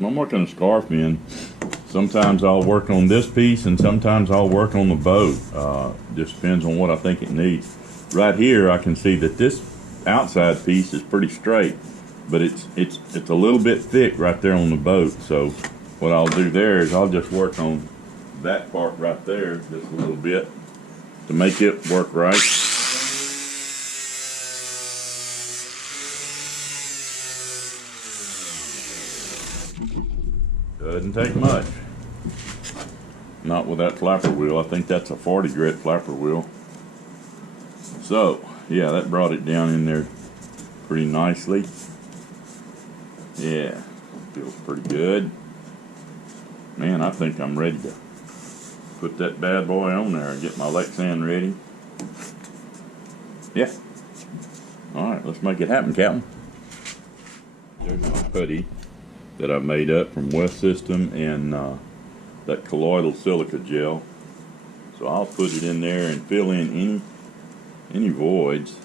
When I'm working a scarf in, sometimes I'll work on this piece and sometimes I'll work on the boat. Just depends on what I think it needs. Right here I can see that this outside piece is pretty straight, but it's a little bit thick right there on the boat. So what I'll do there is I'll just work on that part right there just a little bit to make it work right. Doesn't take much. Not with that flapper wheel. I think that's a 40 grit flapper wheel. So, yeah, that brought it down in there pretty nicely. Yeah, feels pretty good. Man, I think I'm ready to put that bad boy on there and get my Lexan ready. Yeah. Alright, let's make it happen, Captain. There's my putty that I made up from West System and that colloidal silica gel. So I'll put it in there and fill in any voids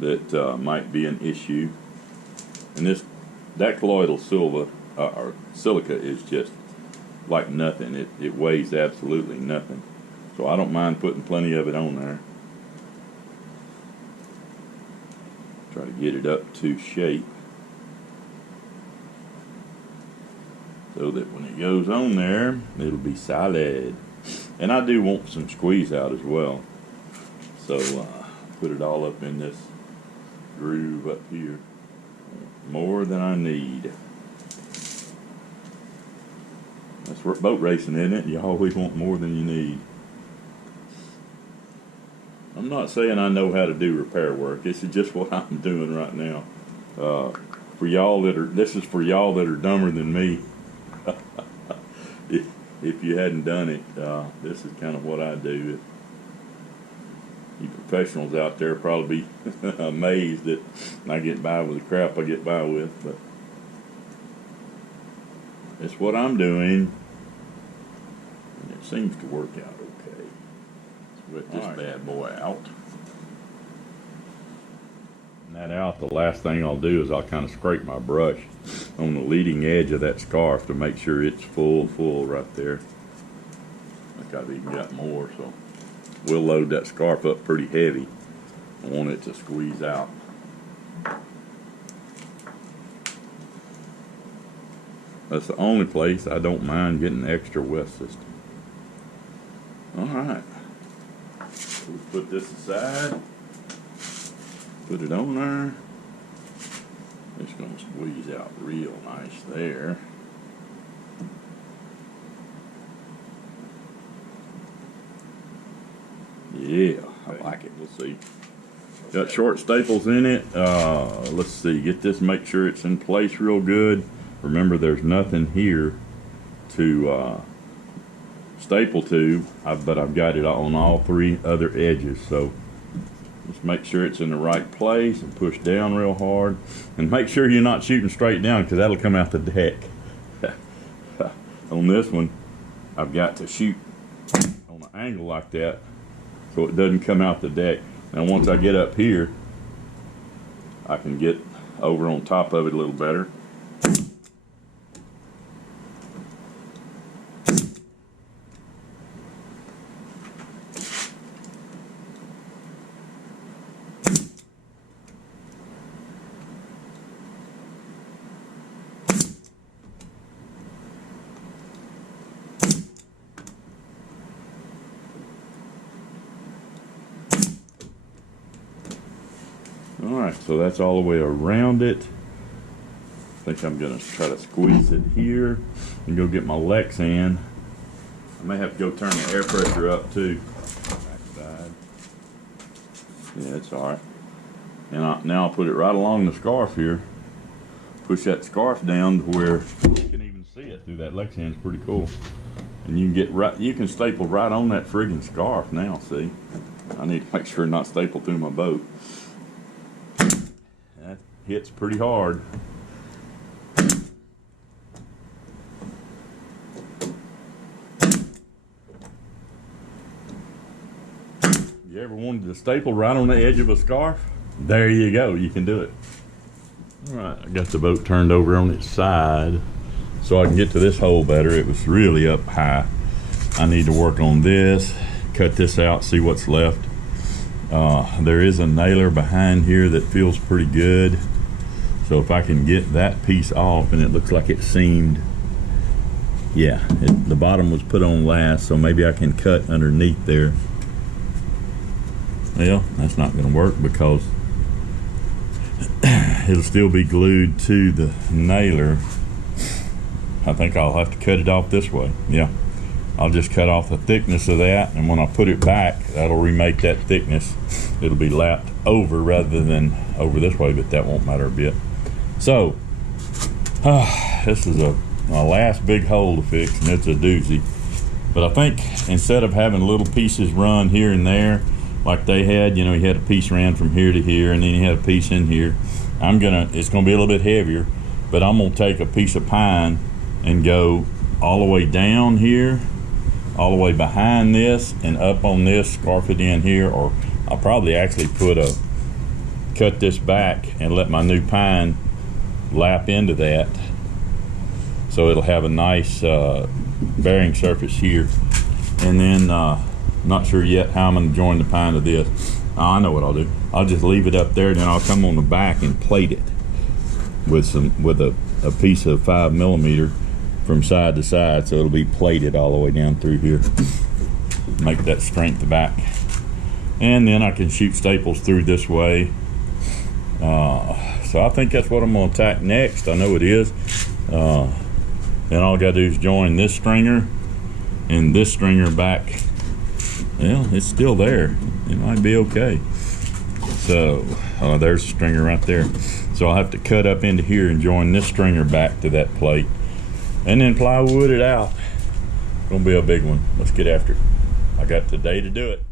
that might be an issue. And that colloidal silica is just like nothing. It weighs absolutely nothing. So I don't mind putting plenty of it on there. Try to get it up to shape, so that when it goes on there, it'll be solid. And I do want some squeeze out as well. So put it all up in this groove up here. More than I need. That's boat racing, isn't it? You always want more than you need. I'm not saying I know how to do repair work. This is just what I'm doing right now. For y'all this is for y'all that are dumber than me. If you hadn't done it, this is kind of what I do. You professionals out there probably be amazed that I get by with the crap I get by with, but it's what I'm doing, and it seems to work out okay. Let's whip this bad boy out. And that out, the last thing I'll do is I'll kind of scrape my brush on the leading edge of that scarf to make sure it's full right there. I think I've even got more, so we'll load that scarf up pretty heavy. I want it to squeeze out. That's the only place I don't mind getting extra West System. Alright, we'll put this aside. Put it on there. It's going to squeeze out real nice there. Yeah, I like it. We'll see. Got short staples in it. Let's see. Get this, make sure it's in place real good. Remember, there's nothing here to staple to, but I've got it on all three other edges. So just make sure it's in the right place and push down real hard. And make sure you're not shooting straight down, because that'll come out the deck. On this one, I've got to shoot on an angle like that so it doesn't come out the deck. Now once I get up here, I can get over on top of it a little better. Alright, so that's all the way around it. I think I'm going to try to squeeze it here and go get my Lexan. I may have to go turn the air pressure up too. Backside. Yeah, it's alright. And now I'll put it right along the scarf here. Push that scarf down to where you can even see it through that Lexan. It's pretty cool. And you can get right, you can staple right on that friggin' scarf now, see? I need to make sure not staple through my boat. That hits pretty hard. You ever wanted to staple right on the edge of a scarf? There you go, you can do it. All right, I got the boat turned over on its side so I can get to this hole better. It was really up high. I need to work on this, cut this out, see what's left. There is a nailer behind here that feels pretty good. So if I can get that piece off, and it looks like it seamed, yeah, the bottom was put on last, so maybe I can cut underneath there. Well, that's not going to work because it'll still be glued to the nailer. I think I'll have to cut it off this way. Yeah, I'll just cut off the thickness of that, and when I put it back, that'll remake that thickness. It'll be lapped over rather than over this way, but that won't matter a bit. So this is my last big hole to fix, and it's a doozy. But I think instead of having little pieces run here and there like they had, you know, he had a piece ran from here to here, and then he had a piece in here. It's gonna be a little bit heavier, but I'm gonna take a piece of pine and go all the way down here, all the way behind this, and up on this, scarf it in here, or I'll probably actually cut this back and let my new pine lap into that, so it'll have a nice bearing surface here. And then not sure yet how I'm going to join the pine to this. I know what I'll do. I'll just leave it up there, and then I'll come on the back and plate it with a piece of 5mm from side to side, so it'll be plated all the way down through here. Make that strength back, and then I can shoot staples through this way. So I think that's what I'm going to attack next. I know it is. Then all I got to do is join this stringer and this stringer back. Well, it's still there. It might be okay. So there's the stringer right there. So I'll have to cut up into here and join this stringer back to that plate, and then plywood it out. It's gonna be a big one. Let's get after it. I got today to do it.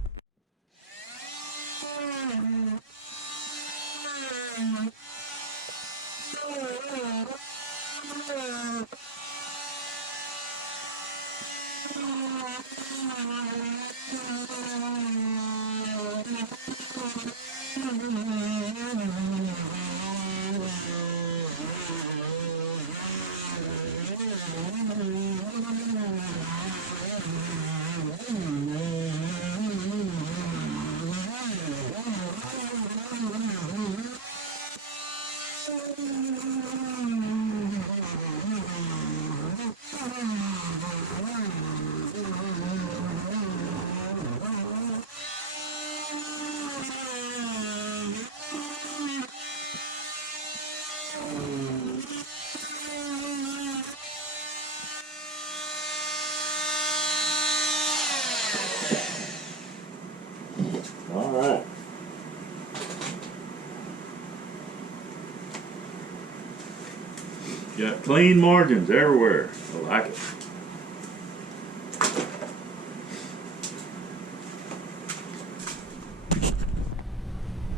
Got clean margins everywhere. I like it.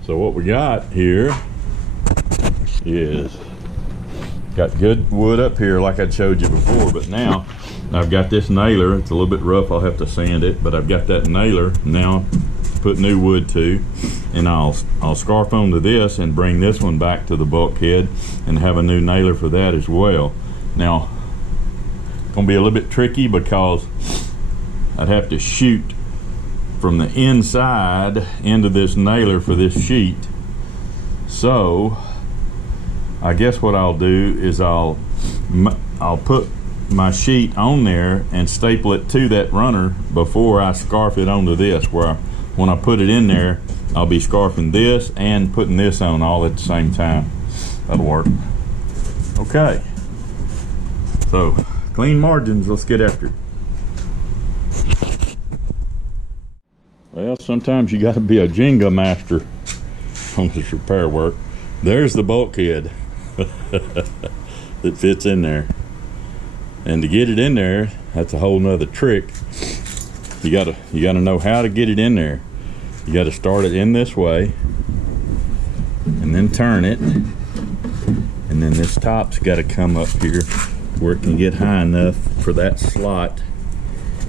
So what we got here is got good wood up here like I showed you before, but now I've got this nailer. It's a little bit rough, I'll have to sand it, but I've got that nailer now put new wood to, and I'll scarf onto this and bring this one back to the bulkhead and have a new nailer for that as well. Now it's gonna be a little bit tricky because I'd have to shoot from the inside into this nailer for this sheet. So I guess what I'll do is I'll put my sheet on there and staple it to that runner before I scarf it onto this, where when I put it in there, I'll be scarfing this and putting this on all at the same time. That'll work. Okay, so clean margins, let's get after it. Well, sometimes you got to be a Jenga master on this repair work. There's the bulkhead that fits in there, and to get it in there, that's a whole nother trick. You gotta know how to get it in there. You got to start it in this way, and then turn it, and then this top's got to come up here where it can get high enough for that slot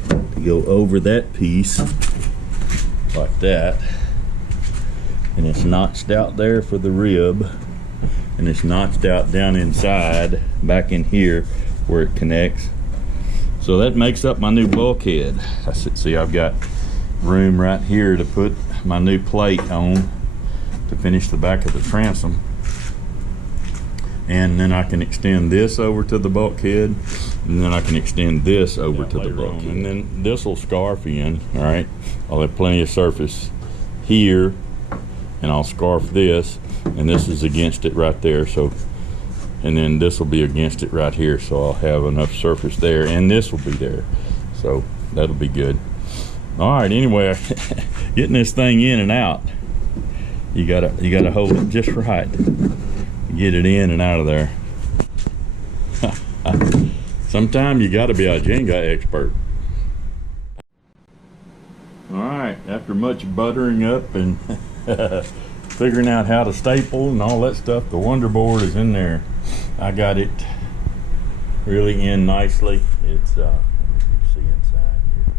to go over that piece like that, and it's notched out there for the rib, and it's notched out down inside back in here where it connects. So that makes up my new bulkhead. See, I've got room right here to put my new plate on to finish the back of the transom, and then I can extend this over to the bulkhead, and then I can extend this over to the bulkhead, and then this will scarf in. All right, I'll have plenty of surface here, and I'll scarf this, and this is against it right there. So, and then this will be against it right here, so I'll have enough surface there, and this will be there, so that'll be good. All right, anyway, getting this thing in and out, you gotta hold it just right, get it in and out of there. Sometimes you gotta be a Jenga expert. All right, after much buttering up and figuring out how to staple and all that stuff, the Wonder Board is in there. I got it really in nicely. It's let me see inside here,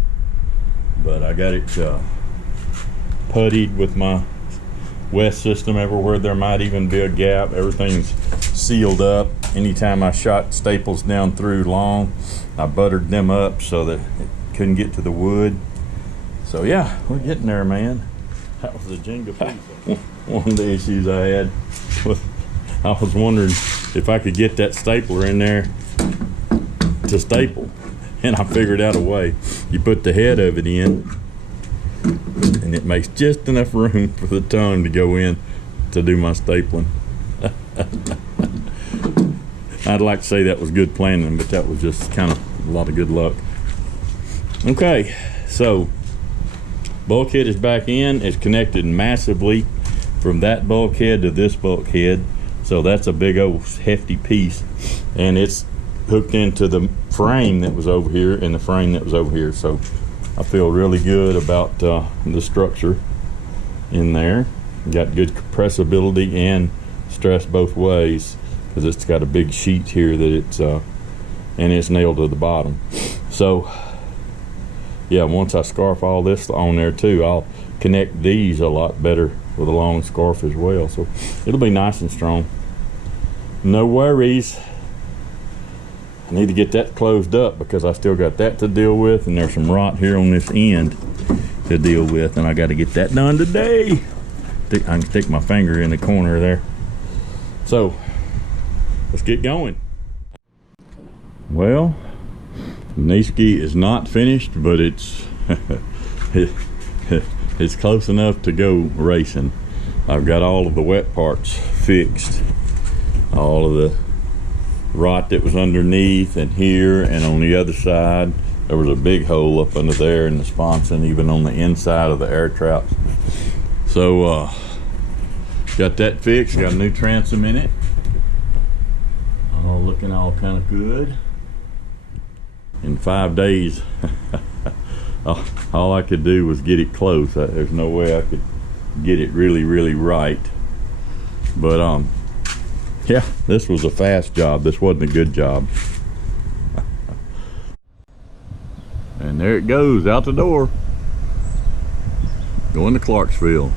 but I got it puttied with my west system everywhere there might even be a gap. Everything's sealed up. Anytime I shot staples down through long, I buttered them up so that it couldn't get to the wood. So yeah, we're getting there, man. That was a Jenga piece. One of the issues I had was I was wondering if I could get that stapler in there to staple, and I figured out a way. You put the head of it in, and it makes just enough room for the tongue to go in to do my stapling. I'd like to say that was good planning, but that was just kind of a lot of good luck. Okay, so bulkhead is back in. It's connected massively from that bulkhead to this bulkhead, so that's a big old hefty piece, and it's hooked into the frame that was over here and the frame that was over here. So I feel really good about the structure in there. Got good compressibility and stress both ways, because it's got a big sheet here that it's and it's nailed to the bottom. So yeah, once I scarf all this on there too, I'll connect these a lot better with a long scarf as well, so it'll be nice and strong. No worries. I need to get that closed up because I still got that to deal with, and there's some rot here on this end to deal with, and I got to get that done today. I can stick my finger in the corner there. So let's get going. Well, Niski is not finished, but it's it's close enough to go racing. I've got all of the wet parts fixed, all of the rot that was underneath and here and on the other side. There was a big hole up under there in the sponson, even on the inside of the air traps. So got that fixed, got a new transom in it, all looking all kind of good. In 5 days all I could do was get it close. There's no way I could get it really right, but yeah, this was a fast job. This wasn't a good job. And there it goes out the door, going to Clarksville.